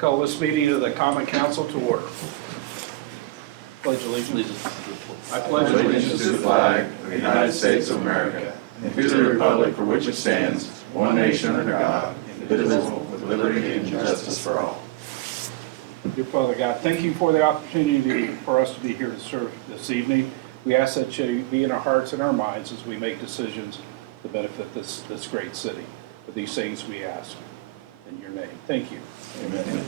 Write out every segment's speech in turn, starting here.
Call this meeting of the Common Council to order. Pledge allegiance. I pledge Allegiance to the flag of the United States of America and to the republic for which it stands, one nation under God, indivisible, with liberty and justice for all. Dear Father God, thank you for the opportunity for us to be here to serve this evening. We ask that you be in our hearts and our minds as we make decisions to benefit this great city. For these things we ask in your name. Thank you. Amen.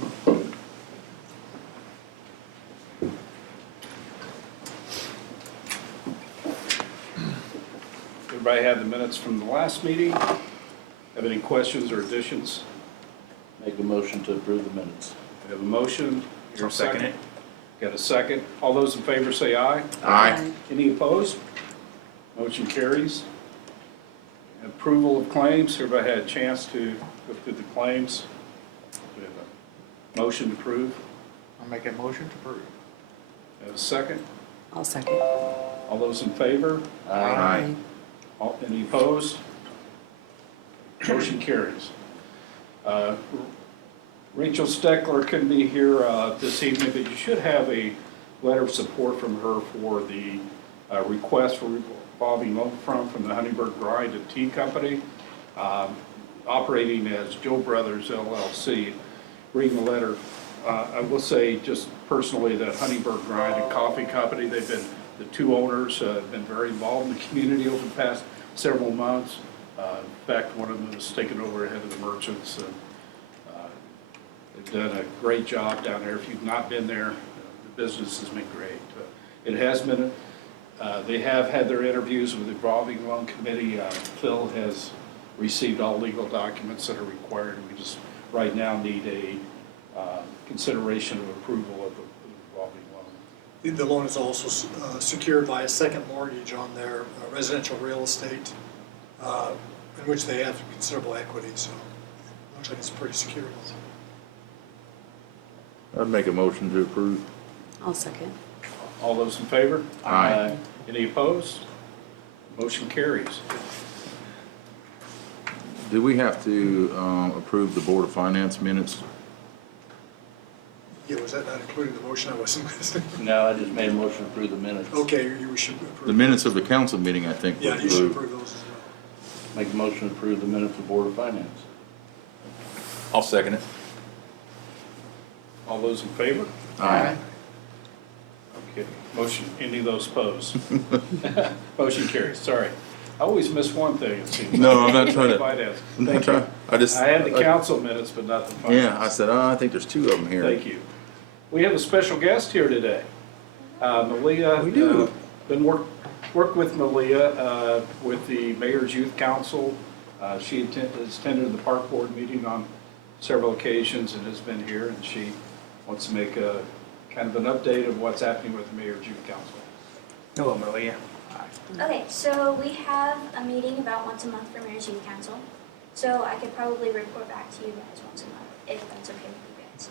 Everybody have the minutes from the last meeting? Have any questions or additions? Make a motion to approve the minutes. We have a motion. Your I'll second it. Got a second. All those in favor say aye. Aye. Any opposed? Motion carries. Approval of claims. Everybody had a chance to go through the claims. We have a motion to approve. I'll make a motion to approve. Have a second. I'll second. All those in favor? Aye. Any opposed? Motion carries. Rachel Steckler couldn't be here this evening, but you should have a letter of support from her for the request for revolving loan from the Huntingburg Grind and Tea Company, operating as Joe Brothers LLC. Reading the letter, I will say just personally that Huntingburg Grind and Coffee Company, they've been, the two owners have been very involved in the community over the past several months. In fact, one of them has taken over ahead of the merchants. They've done a great job down there. If you've not been there, the business has been great. It has been, they have had their interviews with the revolving loan committee. Phil has received all legal documents that are required. We just right now need a consideration of approval of the revolving loan. The loan is also secured by a second mortgage on their residential real estate, in which they have considerable equity, so it looks like it's pretty secure. I'd make a motion to approve. I'll second. All those in favor? Aye. Any opposed? Motion carries. Do we have to approve the Board of Finance minutes? Yeah, was that not included in the motion? I wasn't listening. No, I just made a motion to approve the minutes. Okay, you should approve. The minutes of the council meeting, I think, were Yeah, you should approved. approve those as well. Make a motion to approve the minutes of Board of Finance. I'll second it. All those in favor? Aye. Okay, motion, any of those opposed? Motion carries, sorry. I always miss one thing, it seems. No, I'm not trying to- Finance. I'm not Thank you. trying, I just. I had the council minutes, but not the finance. Yeah, I said, I think there's two of them here. Thank you. We have a special guest here today. Malia. We do. Been worked with Malia with the Mayor's Youth Council. She has attended the park board meeting on several occasions and has been here, and she wants to make a kind of an update of what's happening with the Mayor's Youth Council. Hello, Malia. Okay, so we have a meeting about once a month for Mayor's Youth Council. So I could probably report back to you guys once a month, if that's okay with you guys.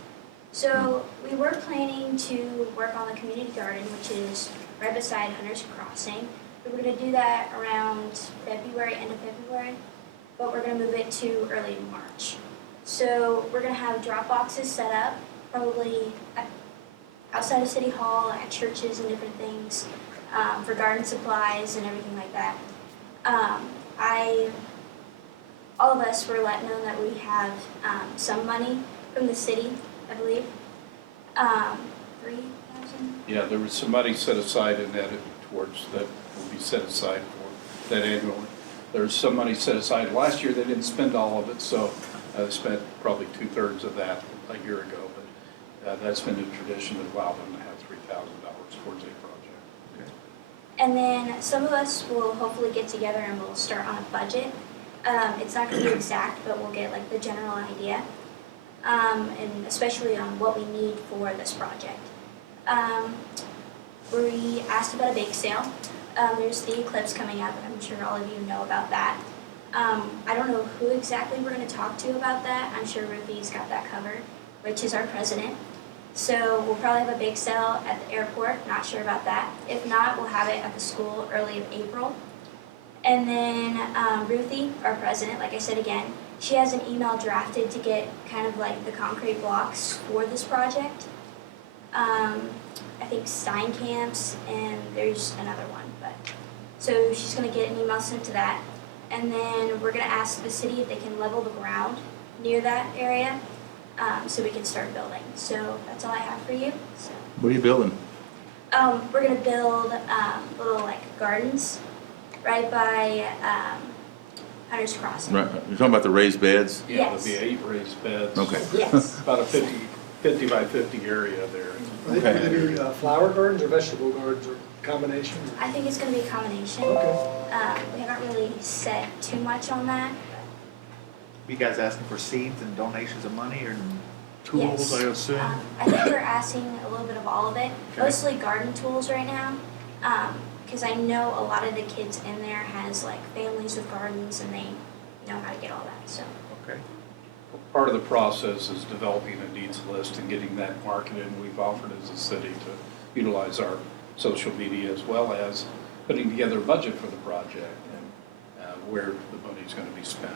So we were planning to work on the community garden, which is right beside Hunter's Crossing. We were gonna do that around February, end of February, but we're gonna move it to early March. So we're gonna have drop boxes set up, probably outside of City Hall, at churches and different things, for garden supplies and everything like that. All of us were let know that we have some money from the city, I believe. 3,000. Yeah, there was some money set aside in that towards that will be set aside for that annually. There's some money set aside. Last year they didn't spend all of it, so they spent probably 2/3 of that a year ago. But that's been a tradition that allowed them to have $3,000 towards a project. Okay. And then some of us will hopefully get together and we'll start on a budget. It's not going to be exact, but we'll get like the general idea, and especially on what we need for this project. We asked about a bake sale. There's the eclipse coming up, and I'm sure all of you know about that. I don't know who exactly we're going to talk to about that. I'm sure Ruthie's got that covered, Rich is our president. So we'll probably have a bake sale at the airport, not sure about that. If not, we'll have it at the school early of April. And then Ruthie, our president, like I said again, she has an email drafted to get kind of like the concrete blocks for this project. I think Stein Camps, and there's another one, but, so she's gonna get an email sent to that. And then we're gonna ask the city if they can level the ground near that area, so we can start building. So that's all I have for you, so. What are you building? We're gonna build, little like gardens right by, Hunter's Crossing. Right, you're talking about the raised beds? Yeah, there'll Yes. be 8 raised beds. Okay. Yes. About a 50 by 50 area there. Are they going to be flower gardens or vegetable gardens or combination? I think it's gonna be a combination. Okay. We haven't really said too much on that. You guys asking for seeds and donations of money or tools, Yes. I assume? I think we're asking a little bit of all of it, Okay. mostly garden tools right now. Because I know a lot of the kids in there has like families with gardens and they know how to get all that, so. Okay. Part of the process is developing a needs list and getting that marketed. We've offered as a city to utilize our social media as well as putting together a budget for the project and where the money's going to be spent.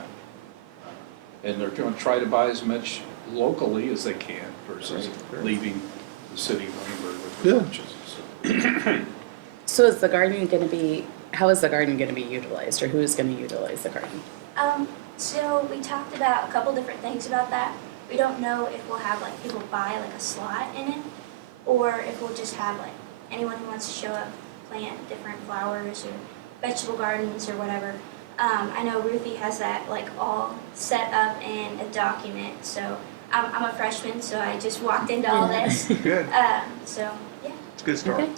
And they're going to try to buy as much locally as they can versus leaving the city of Huntingburg with the Good. purchases. So is the garden gonna be, how is the garden gonna be utilized, or who is gonna utilize the garden? So we talked about a couple different things about that. We don't know if we'll have like people buy like a slot in it, or if we'll just have like anyone who wants to show up, plant different flowers or vegetable gardens or whatever. I know Ruthie has that like all set up in a document, so I'm a freshman, so I just walked into all this. Good. So, yeah. It's a good start. Okay.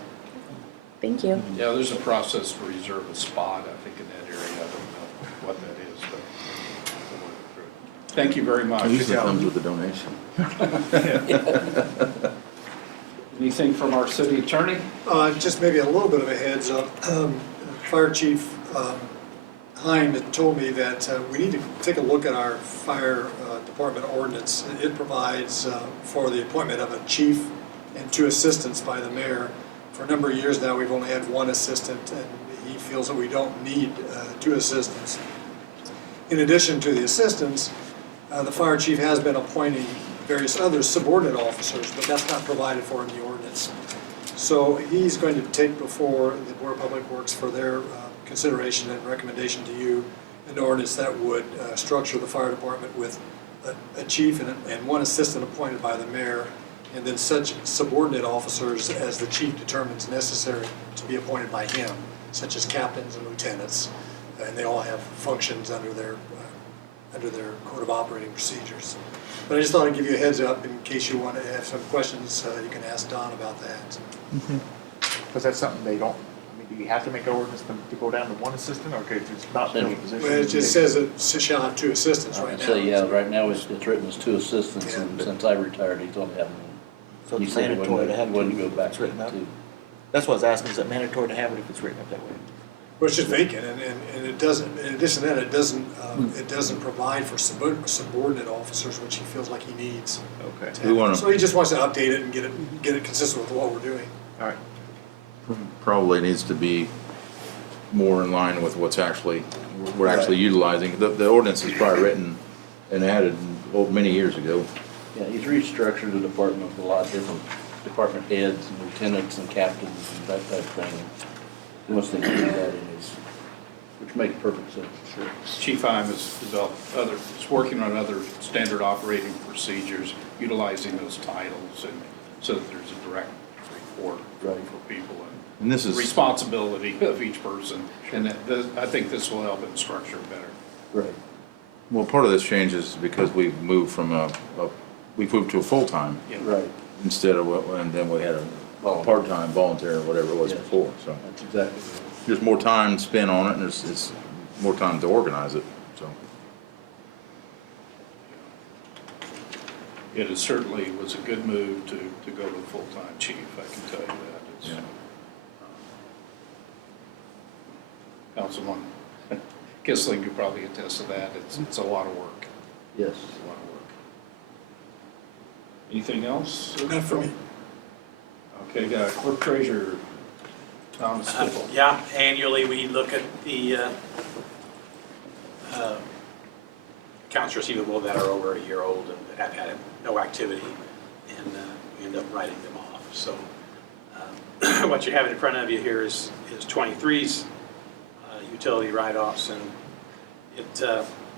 Thank you. Yeah, there's a process to reserve a spot, I think, in that area. I don't know what that is, but we'll work through it. Thank you very much. It usually comes with a donation. Anything from our city attorney? Just maybe a little bit of a heads up. Fire Chief Hind told me that we need to take a look at our fire department ordinance. It provides for the appointment of a chief and 2 assistants by the mayor. For a number of years now, we've only had 1 assistant, and he feels that we don't need 2 assistants. In addition to the assistants, the fire chief has been appointing various other subordinate officers, but that's not provided for in the ordinance. So he's going to take before the Board of Public Works for their consideration and recommendation to you an ordinance that would structure the fire department with a chief and 1 assistant appointed by the mayor, and then such subordinate officers as the chief determines necessary to be appointed by him, such as captains and lieutenants, and they all have functions under their code of operating procedures. But I just thought I'd give you a heads up in case you want to have some questions. You can ask Don about that. Because that's something they don't, I mean, do you have to make an ordinance to go down to 1 assistant, or could it's not fill a position? Well, it just says it shall have 2 assistants I right would now. say, yeah, right now it's written as 2 assistants, Yeah. and since I retired, he's only having So one. He it's said he mandatory to have wouldn't 2 go back it's to written up? 2. That's what I was asking, is it mandatory to have it if it's written up that way? Well, it's just vacant, and it doesn't, in addition to that, it doesn't provide for subordinate officers, which he feels like he needs. Okay. to We have. wanna- So he just wants to update it and get it consistent with what we're doing. All right. Probably needs to be more in line with what's actually, we're actually utilizing. The ordinance is probably written and added many years ago. Yeah, he's restructured the department with a lot of different department heads and lieutenants and captains and that type of thing. He wants to include that in his, which makes perfect sense. Sure. Chief Heim has developed is working on other standard operating procedures, utilizing those titles, and so that there's a direct report Right. for people And this and is, responsibility of each person. And I think this will help it structure better. Right. well, part of this change is because we've moved from we've moved to a full-time Yeah. Right, instead of, and then we had a part-time, voluntary, or whatever it was Yes. before, so. that's exactly right. There's more time spent on it, and it's more time to organize it, so. It certainly was a good move to go to a full-time chief, I can tell you that. It's, Yeah. Councilman Kissling could probably attest to that. It's a lot of work. Yes. It's a lot of work. Anything else? Not for me. Okay, clerk treasurer, Thomas Stippel. Yeah, annually we look at the accounts receivable that are over a year old and that have had no activity, and we end up writing them off. So what you have in front of you here is 23's utility write-offs, and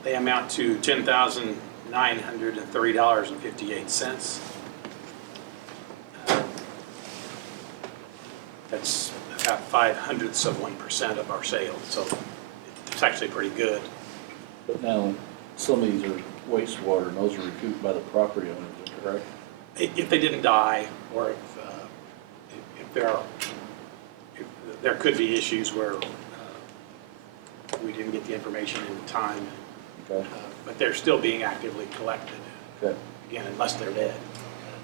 they amount to $10,930.58. That's about 0.05% of our sales, so it's actually pretty good. But now, some of these are wastewater, and those are recouped by the property owners, is that correct? If they didn't die, or if there could be issues where we didn't get the information in time, Okay. but they're still being actively collected, Okay. again, unless they're dead.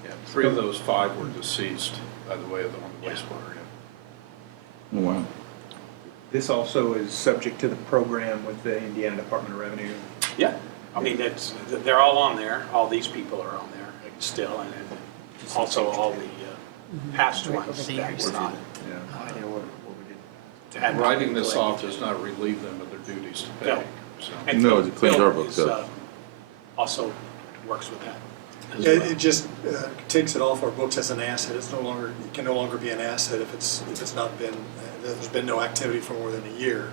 Yeah, 3 of those 5 were deceased, by the way, of the wastewater. Oh, wow. This also is subject to the program with the Indiana Department of Revenue. Yeah, I mean, they're all on there, all these people are on there still, and then also all the past Right, ones over the that years. were not. I know what we did. had not Writing been this collected. off does not relieve them of their duties to pay. No. So, And No, it cleans our Phil books is, up. Also works with that as It, well. it just takes it off our books as an asset. It's no longer, it can no longer be an asset if it's not been, there's been no activity for more than a year.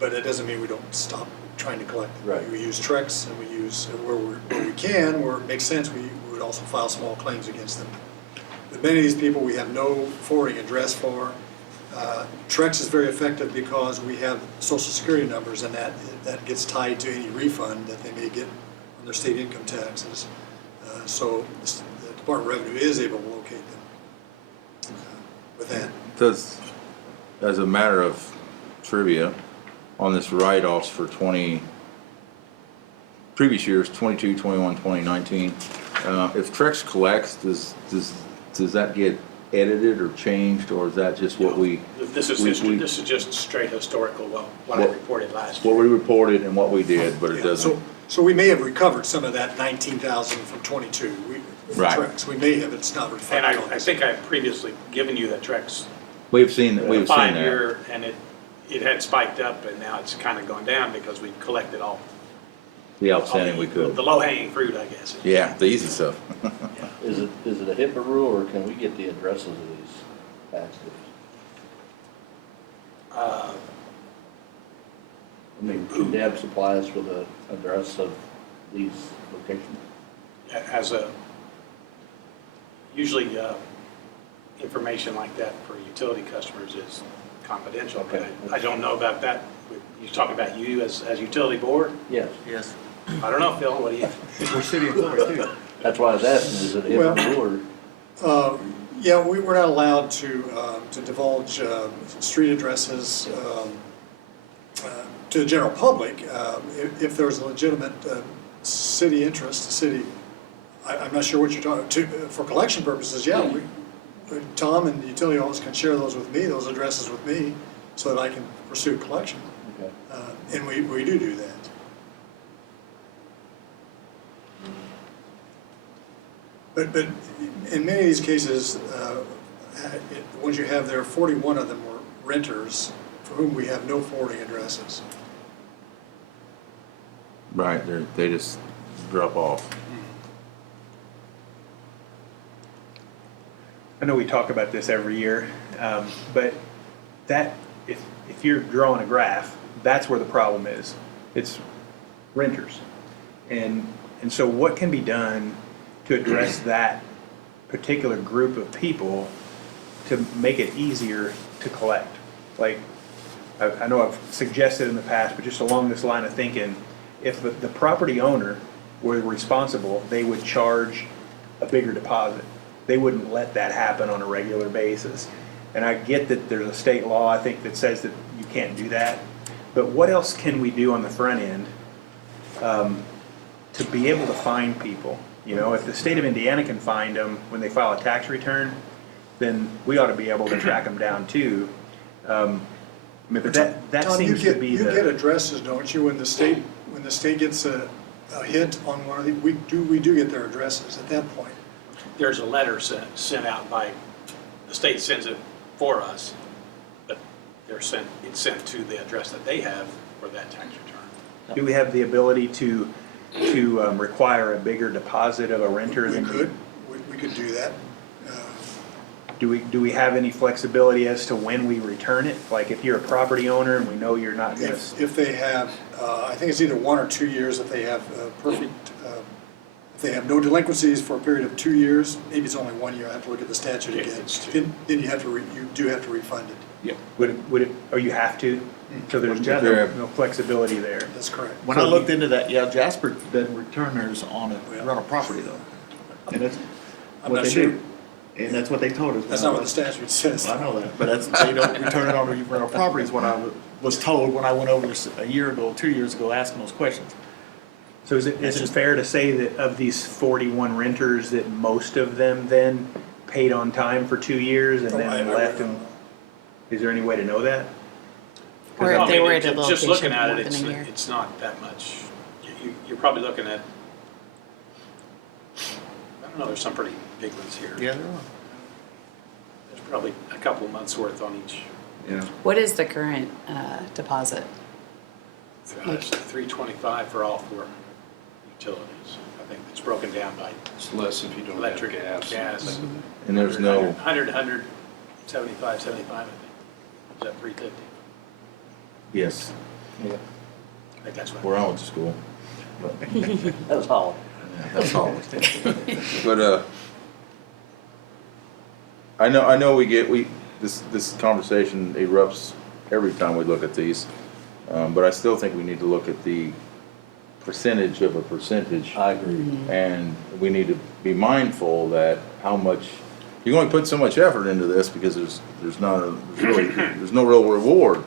But it doesn't mean we don't stop trying to collect. Right. We use Trex, and we use, where we can, where it makes sense, we would also file small claims against them. But many of these people, we have no forwarding address for. Trex is very effective because we have social security numbers, and that gets tied to any refund that they may get on their state income taxes. So the Department of Revenue is able to locate them with that. Does, as a matter of trivia, on this write-offs for previous years, 22, 21, 2019, if Trex collects, does that get edited or changed, or is that just what we? This is history, this is just straight historical, what I reported last year. What we reported and what we did, but it Yeah, doesn't. So we may have recovered some of that 19,000 from 22. Right. Trex. We may have, it's not And reflected on I this. think I've previously given you that Trex We've seen that. 5-year, and it had spiked up, and now it's kind of gone down because we've collected all. The outstanding we could. The low-hanging fruit, I guess. Yeah, the easy stuff. Is it a HIPAA rule, or can we get the addresses of these taxes? I mean, can Deb supply us with an address of these locations? As usually, information like that for utility customers is confidential, but Okay. I don't know about that. You talking about you as utility board? Yes, Yes. I don't know, Phil, what do you? We're city employees too. that's why I was asking, is it a HIPAA rule, or? Yeah, we're not allowed to divulge street addresses to the general public. If there's a legitimate city interest, I'm not sure what you're talking, for collection purposes, yeah, Tom and the utility office can share those with me, those addresses with me, so that I can pursue collection. Okay. And we do that. But in many of these cases, the ones you have there, 41 of them were renters for whom we have no forwarding addresses. Right, they just drop off. I know we talk about this every year, but that, if you're drawing a graph, that's where the problem is. It's renters. And so what can be done to address that particular group of people to make it easier to collect? Like, I know I've suggested in the past, but just along this line of thinking, if the property owner were responsible, they would charge a bigger deposit. They wouldn't let that happen on a regular basis. And I get that there's a state law, I think, that says that you can't do that. But what else can we do on the front end to be able to find people? You know, if the state of Indiana can find them when they file a tax return, then we ought to be able to track them down too. But that Tom, seems to be you get the, addresses, don't you, when the state gets a hit on one of these, we do get their addresses at that point. There's a letter sent out by, the state sends it for us, but it's sent to the address that they have for that tax return. do we have the ability to to require a bigger deposit of a renter We than? could, we could do that. Do we have any flexibility as to when we return it? Like if you're a property owner and we know you're not gonna, If they have, I think it's either 1 or 2 years, if they have perfect, if they have no delinquencies for a period of 2 years, maybe it's only 1 year, I have to look at the statute Yeah, again. it's 2. Then you have to, you do have to refund it. would it, oh, you have to? So there's no flexibility there. That's correct. When I looked into that, yeah, Jasper doesn't return theirs on a rental property though. And that's I'm what not they sure. do. And that's what they told us. That's not what the statute says. I know that, but that's, they don't return it on a rental property is what I was told when I went over this a year ago, 2 years ago, asking those questions. So is it fair to say that of these 41 renters, that most of them then paid on time for 2 years and Oh, I then really left don't them? know. Is there any way to know that? Or Well, if I they mean, were at a just looking location at more it, than a year. it's not that much. You're probably looking at, I don't know, there's some pretty big ones here. Yeah, there are. There's probably a couple months worth on each. Yeah. What is the current deposit? It's 325 for all 4 utilities. I think it's broken down by It's less if you don't have electric, gas. gas. And there's no, 100, 175, 75, I think. Is that 350? yes, I think that's what. where I went to school. That was Holland. Yeah, that's all. But, I know this conversation erupts every time we look at these. But I still think we need to look at the percentage of a percentage. I agree. And we need to be mindful that how much, you can only put so much effort into this because there's no real reward,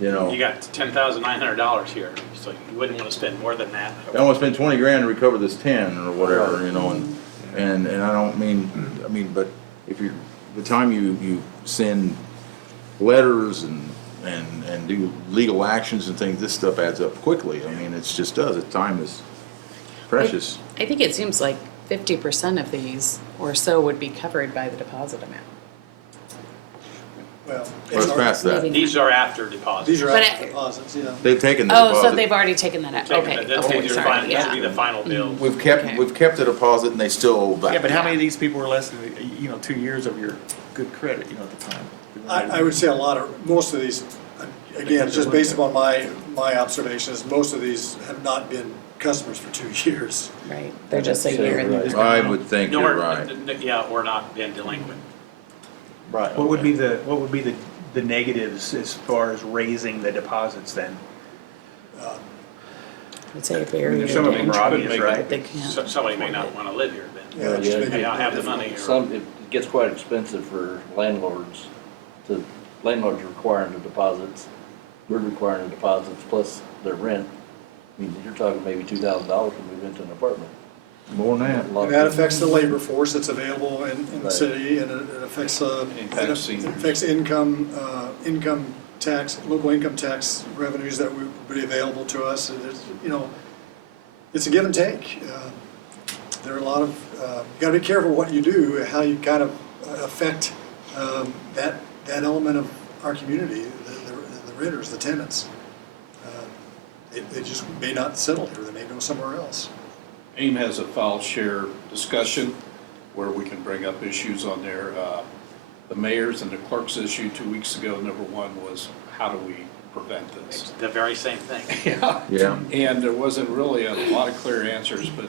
you know. You got $10,900 here, so you wouldn't want to spend more than that. I want to spend 20 grand to recover this 10 or whatever, you know, and I don't mean, but if you're, the time you send letters and do legal actions and things, this stuff adds up quickly. I mean, it just does. The time is precious. I think it seems like 50% of these or so would be covered by the deposit amount. Well, Let's pass that. Maybe. These are after deposits. these are But after I- deposits, yeah. They've taken the Oh, deposit. so they've already taken that out. Taking Okay, the- okay, This sorry, will be yeah. the final bill. We've Okay. kept the deposit and they still owe that. Yeah, but how many of these people were less than, 2 years of your good credit, at the time? I would say most of these, again, just based upon my observations, most of these have not been customers for 2 years. Right, they're just a year in Right. the. I would think Nor- you're right. Yeah, or not been delinquent. Right. What would be the negatives as far as raising the deposits then? I'd say a barrier Some of to them are entry, obvious, right? but they can't. Somebody may not want to live here then. Yeah, just make May it not have the money. or- It gets quite expensive for landlords requiring the deposits. We're requiring the deposits plus their rent. I mean, you're talking maybe $2,000 to move into an apartment. More than that. A lot And of that people- affects the labor force that's available in the Right. city, and it affects, Impacts seniors. it affects income tax, local income tax revenues that would be available to us. And there's, it's a give and take. There are a lot of, you gotta be careful what you do, how you kind of affect that element of our community, the renters, the tenants. They just may not settle here, they may go somewhere else. AIM has a file share discussion where we can bring up issues on there. The mayor's and the clerk's issue 2 weeks ago, number one was, how do we prevent this? It's the very same thing. Yeah. Yeah. And there wasn't really a lot of clear answers, but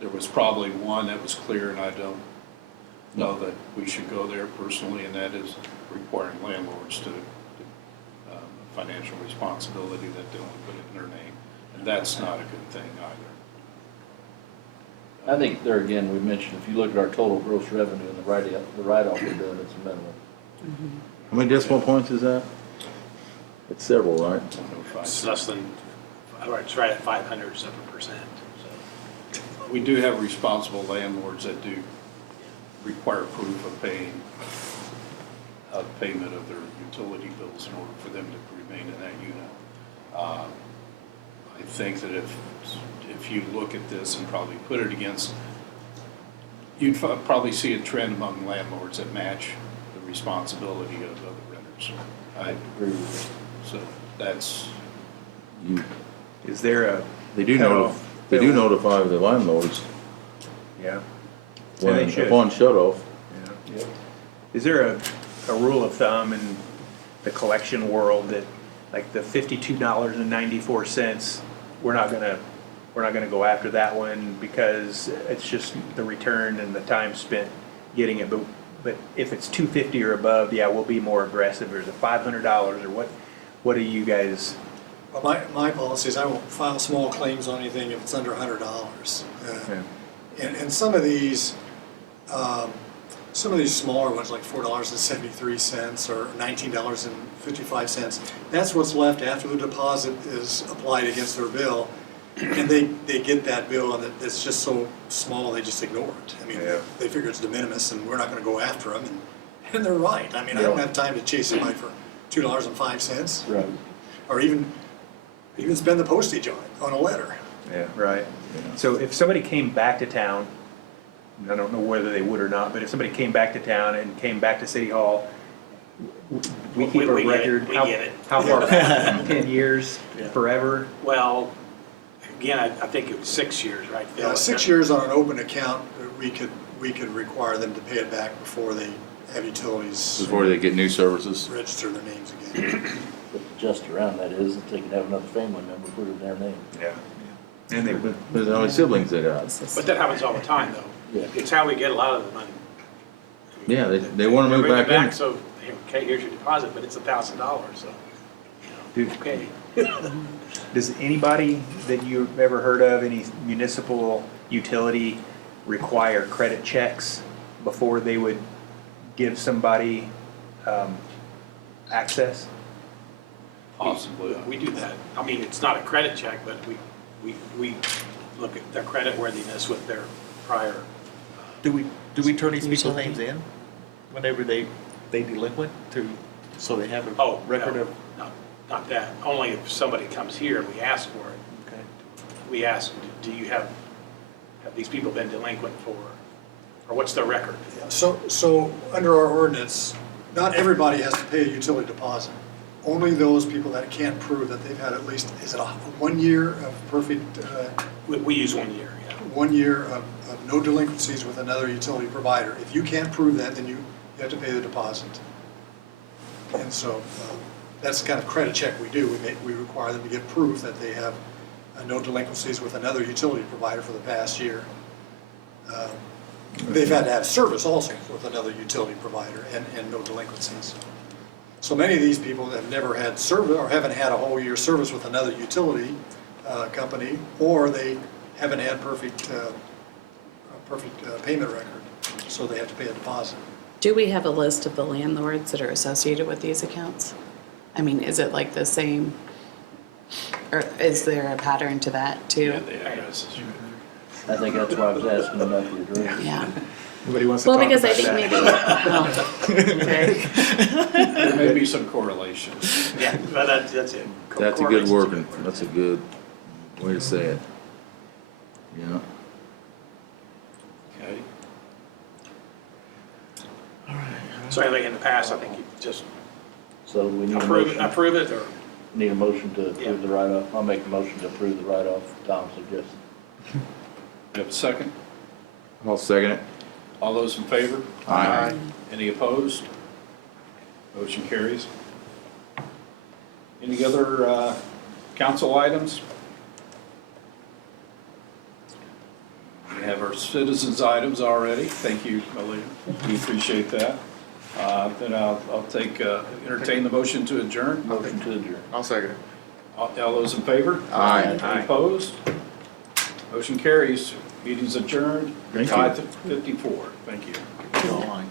there was probably one that was clear, and I don't know that we should go there personally, and that is requiring landlords to financial responsibility that they only put it in their name. And that's not a good thing either. I think there again, we mentioned, if you look at our total gross revenue and the write-off we're doing, it's minimal. How many decimal points is that? It's several, right? It's less than, it's right at 0.05%. So We do have responsible landlords that do require proof of payment of their utility bills in order for them to remain in that unit. I think that if you look at this and probably put it against, you'd probably see a trend among landlords that match the responsibility of the renters. I agree with So that's, You, Is there a they do cutoff? They do notify the landlords Yeah. when, they should. upon shut off. Yeah. Is there a rule of thumb in the collection world that, like the $52.94, we're not gonna go after that one because it's just the return and the time spent getting it, but if it's $250 or above, yeah, we'll be more aggressive, or is it $500, or what do you guys? Well, my policy is I won't file small claims on anything if it's under $100. And some of these smaller ones, like $4.73 or $19.55, that's what's left after the deposit is applied against their bill. And they get that bill and it's just so small, they just ignore it. I mean, they figure it's de minimis and we're not gonna go after them, and they're right. I mean, I don't have time to chase somebody for $2.05. Right. Or even spend the postage on a letter. Yeah, right. So if somebody came back to town, I don't know whether they would or not, but if somebody came back to town and came back to City Hall, we keep a We get it. record. We get it. How far back? 10 years, forever? Well, again, I think it was 6 years, right, Phil? 6 years on an open account, we could require them to pay it back before they have utilities Before they get new services. register their names again. But just around that is that they can have another family member put in their name. Yeah. And they, There's how many siblings they got. But that happens all the time, though. Yeah. It's how we get a lot of the money. Yeah, they wanna move Bring it back in. So, okay, here's your deposit, but it's $1,000, so, Dude. okay. does anybody that you've ever heard of, any municipal utility, require credit checks before they would give somebody access? Possibly. We do that. I mean, it's not a credit check, but we look at their credit worthiness with their prior. Do we turn these people's Usually. names in whenever they delinquent so they have a Oh, record no, of? not that. Only if somebody comes here and we ask for it. Okay. We ask, do you have these people been delinquent for, or what's their record? So under our ordinance, not everybody has to pay a utility deposit. Only those people that can't prove that they've had at least, is it 1 year of perfect, We use 1 year, yeah. 1 year of no delinquencies with another utility provider. If you can't prove that, then you have to pay the deposit. And so that's the kind of credit check we do. We require them to get proof that they have no delinquencies with another utility provider for the past year. They've had to have service also with another utility provider and no delinquencies. So many of these people have never had service or haven't had a whole year's service with another utility company, or they haven't had perfect payment record, so they have to pay a deposit. Do we have a list of the landlords that are associated with these accounts? I mean, is it like the same, or is there a pattern to that too? Yeah, the addresses. I think that's why I was asking about the address. Yeah. Nobody wants to Well, talk because I about think that. maybe, oh, okay. There may be some correlation. Yeah, but that's it. That's a good working, that's a good way to say it. Yeah. Okay. So I think in the past, I think you just So we need a approve motion, it, or, need a motion to Yeah. approve the write-off. I'll make a motion to approve the write-off Tom suggested. You have a second? I'll second it. All those in favor? Aye. Any opposed? Motion carries. Any other council items? We have our citizens' items already. Thank you, Malia. We appreciate that. Then I'll entertain the motion to adjourn. Motion to adjourn. I'll second it. All those in favor? Aye. Any opposed? Motion carries. Meeting's adjourned. Thank you. 5:54. Thank you. Go online.